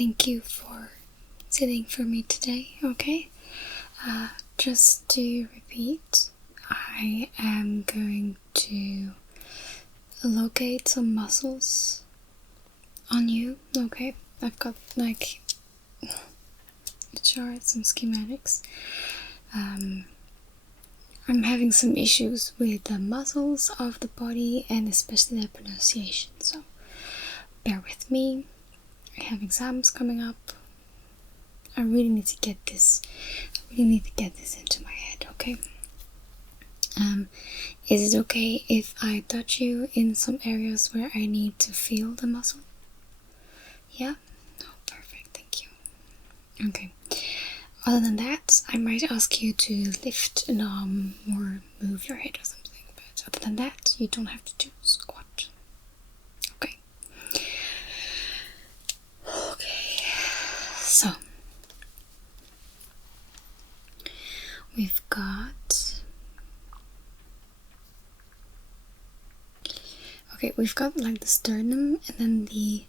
thank you for sitting for me today, okay? Just to repeat, I am going to locate some muscles on you, okay? I've got like charts and schematics. I'm having some issues with the muscles of the body and especially their pronunciation, so bear with me. I have exams coming up. I really need to get this into my head, okay? Is it okay if I touch you in some areas where I need to feel the muscle? Yeah? Oh, perfect, thank you. Okay. Other than that, I might ask you to lift an arm or move your head or something, but other than that, you don't have to do squat. Okay. Okay, so we've got like the sternum and then the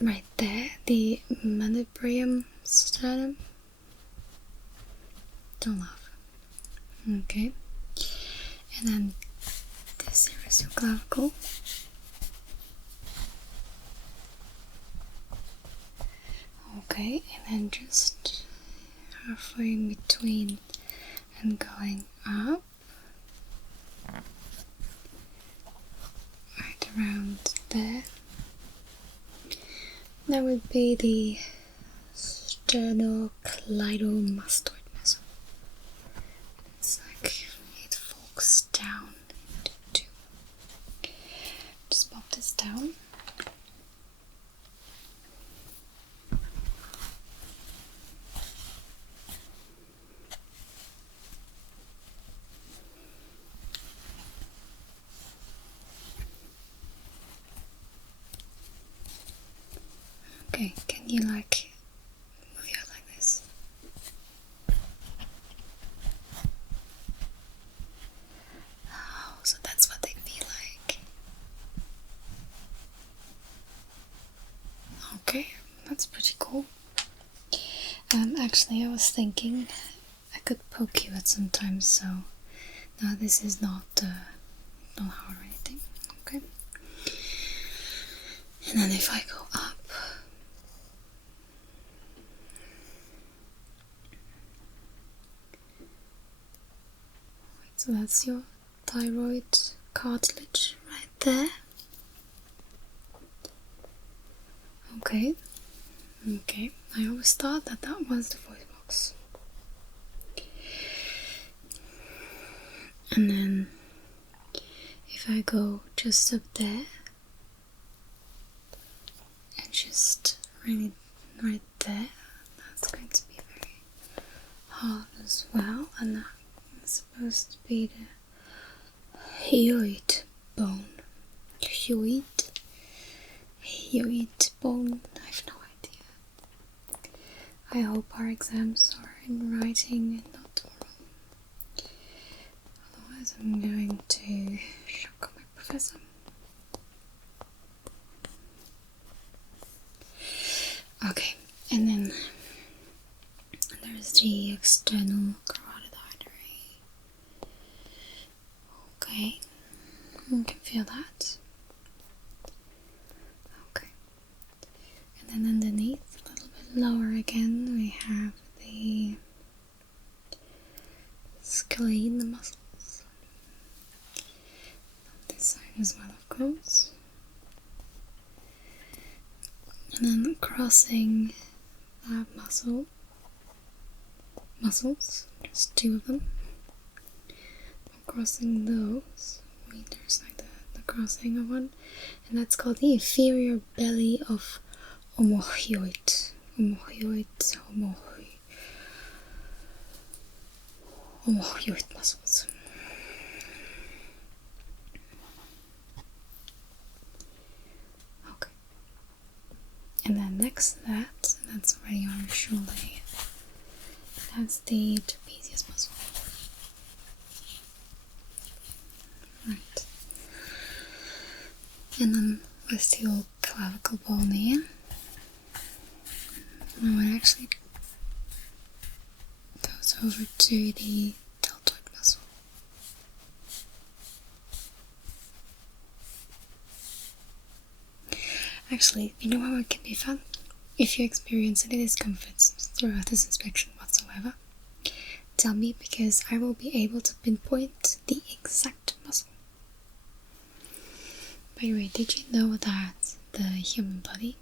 right there, the manubrium sternum. Don't laugh. Okay. And then this here is your clavicle. Okay, and then just halfway in between and going up. Right around there. That would be the sternocleidomastoid muscle. It's like it forks down into two. Just pop this down. Okay, can you like move your head like this? Oh, so that's what they feel like. Okay, that's pretty cool. Actually, I was thinking I could poke you at some time, so no, this is not hard or anything. Okay. And then if I go up. So that's your thyroid cartilage right there. Okay. Okay. I always thought that was the voice box. And then if I go just up there and just really right there, that's going to be very hard as well. And that supposed to be the hyoid bone. Hyoid bone. I have no idea. I hope our exams are in writing and not oral. Otherwise, I'm going to shock my professor. Okay, and then there's the external carotid artery. Okay, you can feel that. Okay, and then underneath, a little bit lower again, we have the scalene, the muscles. On this side as well, of course. And then crossing that muscles, just two of them. Crossing those, there's like the crossing of one, and that's called the inferior belly of omohyoid muscles. Okay, and then next to that, that's already on your shoulder here, that's the trapezius muscle. Right. And then with the old clavicle bone here, actually goes over to the deltoid muscle. Actually, you know how it can be fun? If you experience any discomforts throughout this inspection whatsoever, tell me, because I will be able to pinpoint the exact muscle. By the way, did you know that the human body,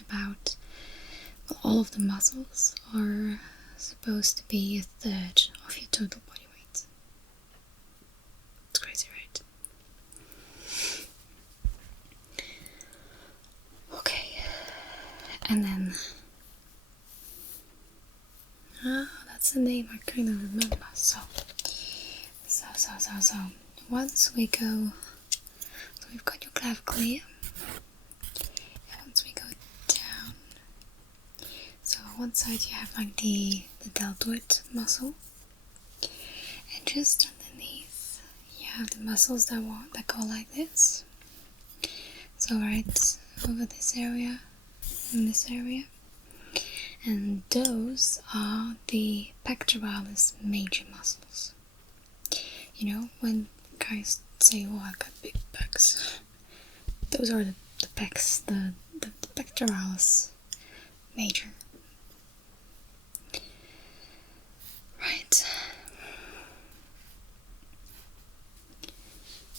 about all of the muscles, are supposed to be 1/3 of your total body weight? It's crazy, right? Okay, and then that's the name I kind of remember. So once we go, so we've got your clavicle here, and once we go down, so on one side you have like the deltoid muscle, and just underneath you have the muscles that go like this. So right over this area and this area, and those are the pectoralis major muscles. You know, when guys say, "Oh, I got big pecs," those are the pecs, the pectoralis major. Right.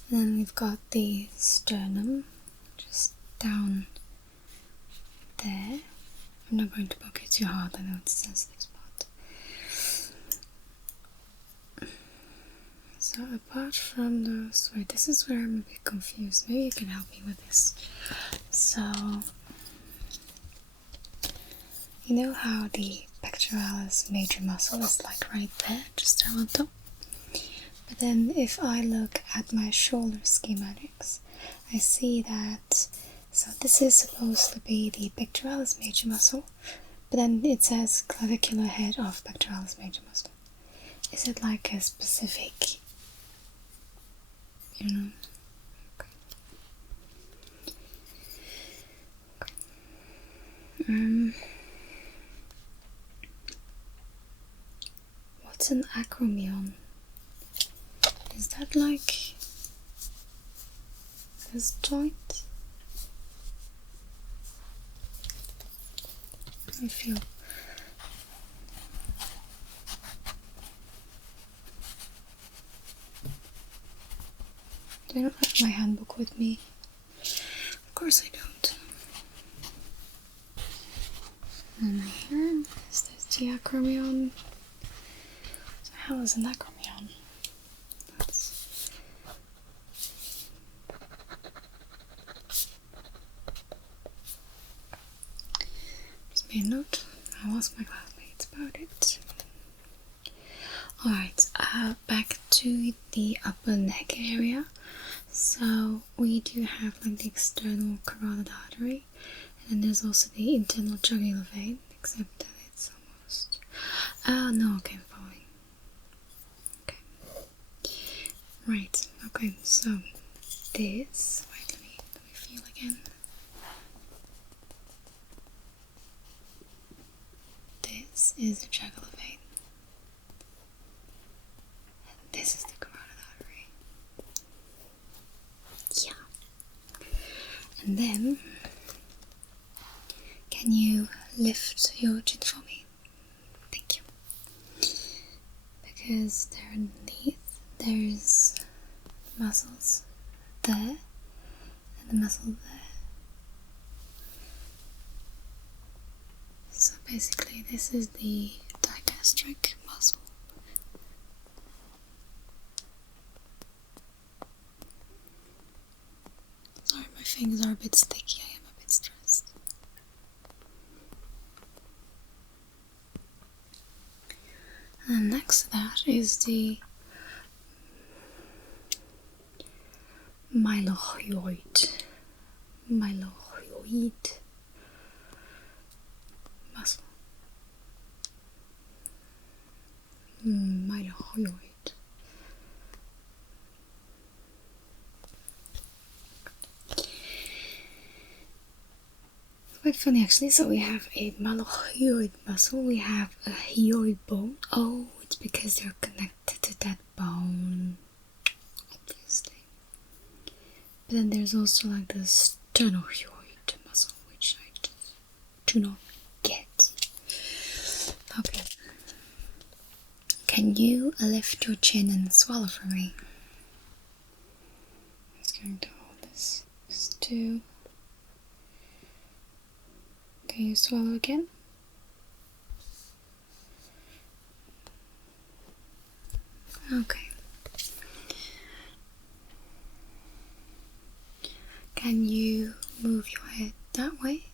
And then we've got the sternum, just down there. I'm not going to poke it too hard, I know it's a sensitive spot. So apart from those, wait, this is where I'm a bit confused. Maybe you can help me with this. So, you know how the pectoralis major muscle is like right there, just there on top? But then if I look at my shoulder schematics, I see that, so this is supposed to be the pectoralis major muscle, but then it says clavicular head of pectoralis major muscle. Is it like a specific, you know? Okay. What's an acromion? Is that like this joint? I feel. Do I not have my handbook with me? Of course I don't. And here is this the acromion. What the hell is an acromion? Just made a note. I'll ask my classmates about it. Alright, back to the upper neck area. So we do have like the external carotid artery, and then there's also the internal jugular vein, except that it's almost... no, okay, I'm following. Okay. Right, okay, so this... Wait, let me feel again. This is the jugular vein. And this is the carotid artery. Yeah. And then, can you lift your chin for me? Thank you. Because there underneath, there's muscles there, and the muscle there. So basically, this is the digastric muscle. Sorry, my fingers are a bit sticky, I am a bit stressed. And next to that is the mylohyoid muscle. Mylohyoid. quite funny actually. So we have a malachioid muscle, we have a hyoid bone. Oh, it's because they're connected to that bone, obviously. But then there's also like the sternohyoid muscle, which I just do not get. Okay. Can you lift your chin and swallow for me? I'm just going to hold this. Just two. Can you swallow again? Okay. Can you move your head that way?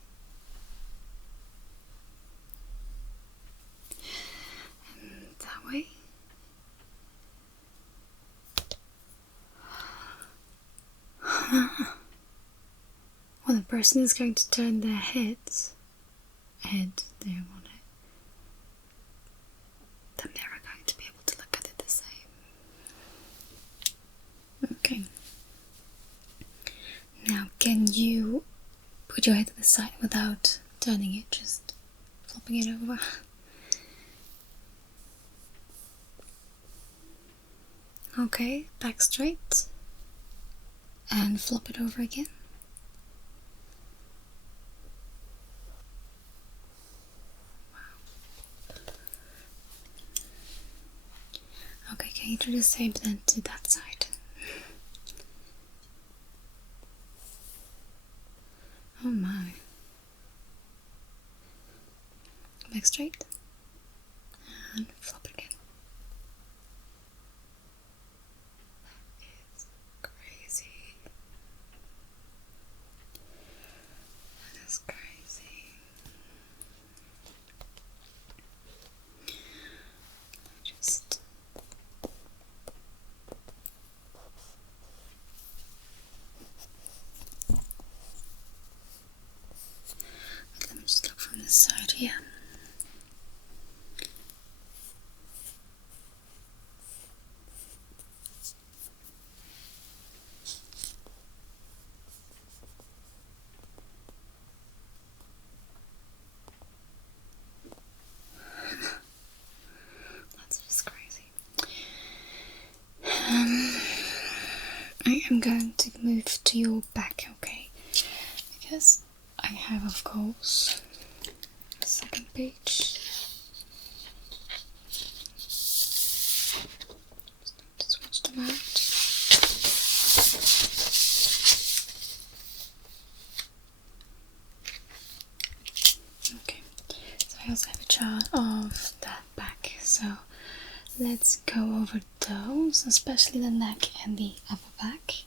And that way? When a person is going to turn their head, they're never going to be able to look at it the same. Okay. Now, can you put your head to the side without turning it, just flopping it over? Okay, back straight. And flop it over again. Okay, can you do the same then to that side? Oh my. Back straight. And flop it again. That is crazy. That is crazy. Just let me just look from this side here. That's just crazy. I am going to move to your back, okay? Because I have, of course, a second page. Just need to switch them out. Okay, so I also have a chart of that back, so let's go over those, especially the neck and the upper back,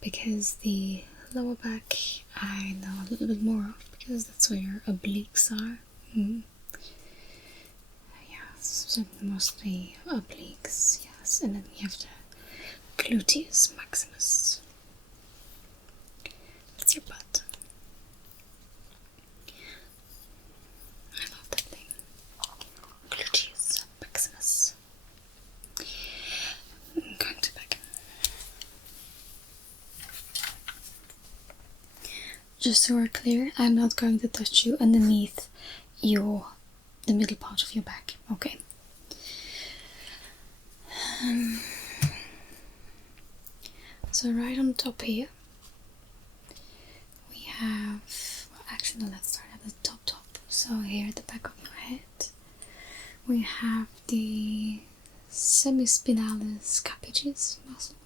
because the lower back I know a little bit more of, because that's where your obliques are. Yes, so mostly obliques, yes, and then you have the gluteus maximus. That's your butt. I love that thing. Gluteus maximus. I'm going to back. Just so we're clear, I'm not going to touch you underneath the middle part of your back, okay? So right on top here, we have, well, actually no, let's start at the top. So here at the back of your head, we have the semispinalis capitis muscle.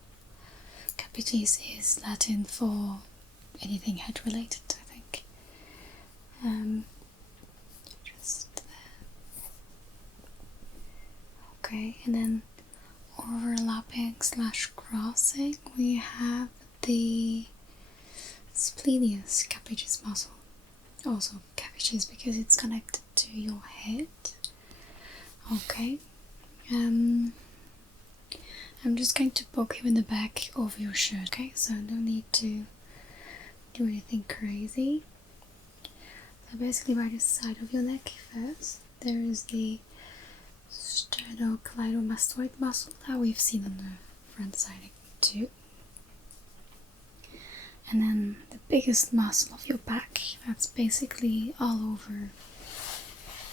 Capitis is Latin for anything head related, I think. Just there. Okay, and then overlapping / crossing, we have the splenius capitis muscle. Also capitis because it's connected to your head. Okay. I'm just going to poke you in the back of your shirt, okay? So no need to do anything crazy. So basically by the side of your neck first, there is the sternocleidomastoid muscle that we've seen on the front side too. And then the biggest muscle of your back, that's basically all over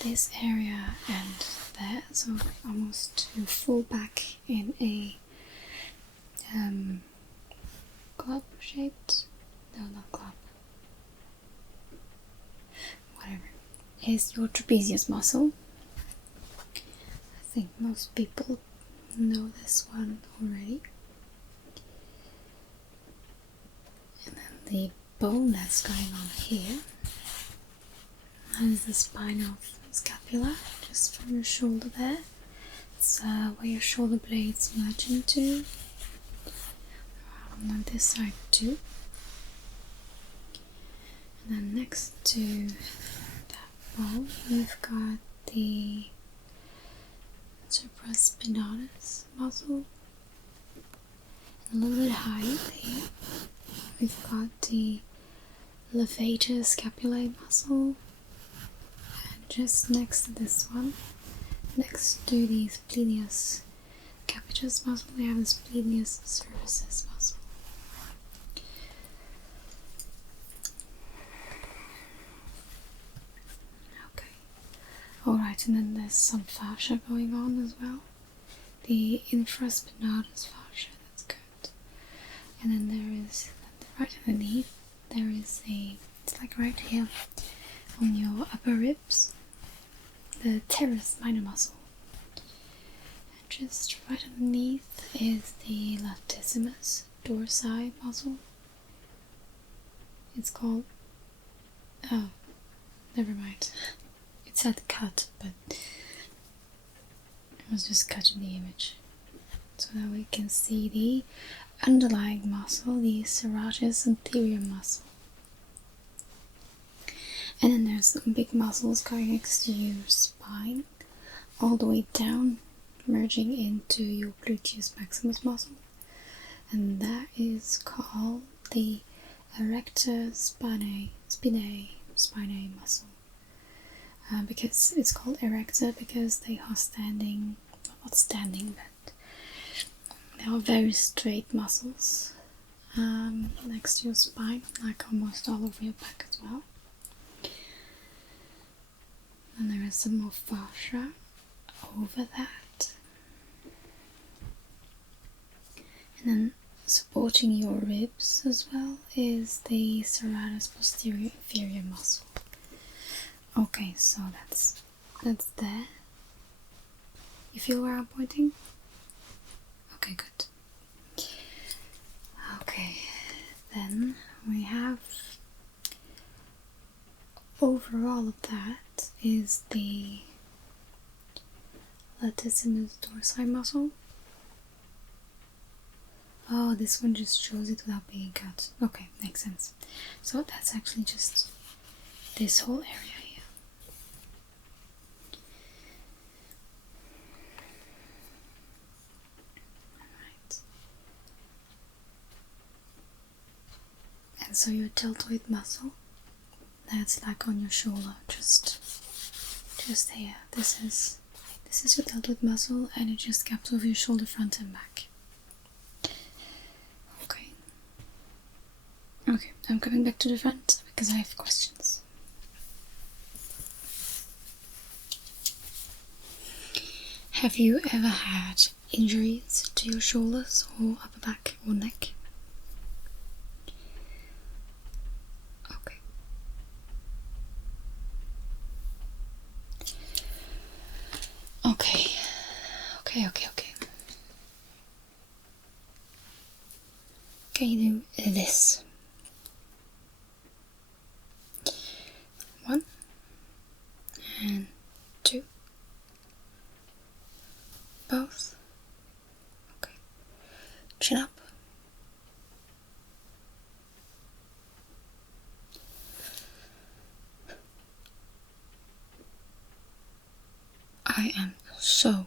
this area and there, so almost your full back in a club shaped, no, not club, whatever, is your trapezius muscle. I think most people know this one already. And then the bone that's going on here is the spinal scapula, just from your shoulder there. It's where your shoulder blades merge into. And on this side too. And then next to that bone, we've got the supraspinatus muscle. And a little bit higher here, we've got the levator scapulae muscle. And just next to this one, next to the splenius capitis muscle, we have the splenius cervicis muscle. Okay, alright, and then there's some fascia going on as well. The infraspinatus fascia, that's good. And then there is, right underneath, there is it's like right here on your upper ribs, the teres minor muscle. And just right underneath is the latissimus dorsi muscle. It's called, oh, never mind. It said cut, but I was just cutting the image so that we can see the underlying muscle, the serratus anterior muscle. And then there's some big muscles going next to your spine, all the way down, merging into your gluteus maximus muscle. And that is called the erector spinae muscle. Because it's called erector because they are standing, well, not standing, but they are very straight muscles next to your spine, like almost all over your back as well. And there is some more fascia over that. And then supporting your ribs as well is the serratus posterior inferior muscle. Okay, so that's there. You feel where I'm pointing? Okay, good. Okay, then we have, over all of that is the latissimus dorsi muscle. Oh, this one just shows it without being cut. Okay, makes sense. So that's actually just this whole area here. Alright. And so your deltoid muscle, that's like on your shoulder, just here. This is your deltoid muscle, and it just gaps over your shoulder, front and back. Okay, I'm coming back to the front because I have questions. Have you ever had injuries to your shoulders or upper back or neck? Okay. Okay. Can you do this? 1 and 2. Both. Okay. Chin up. I am so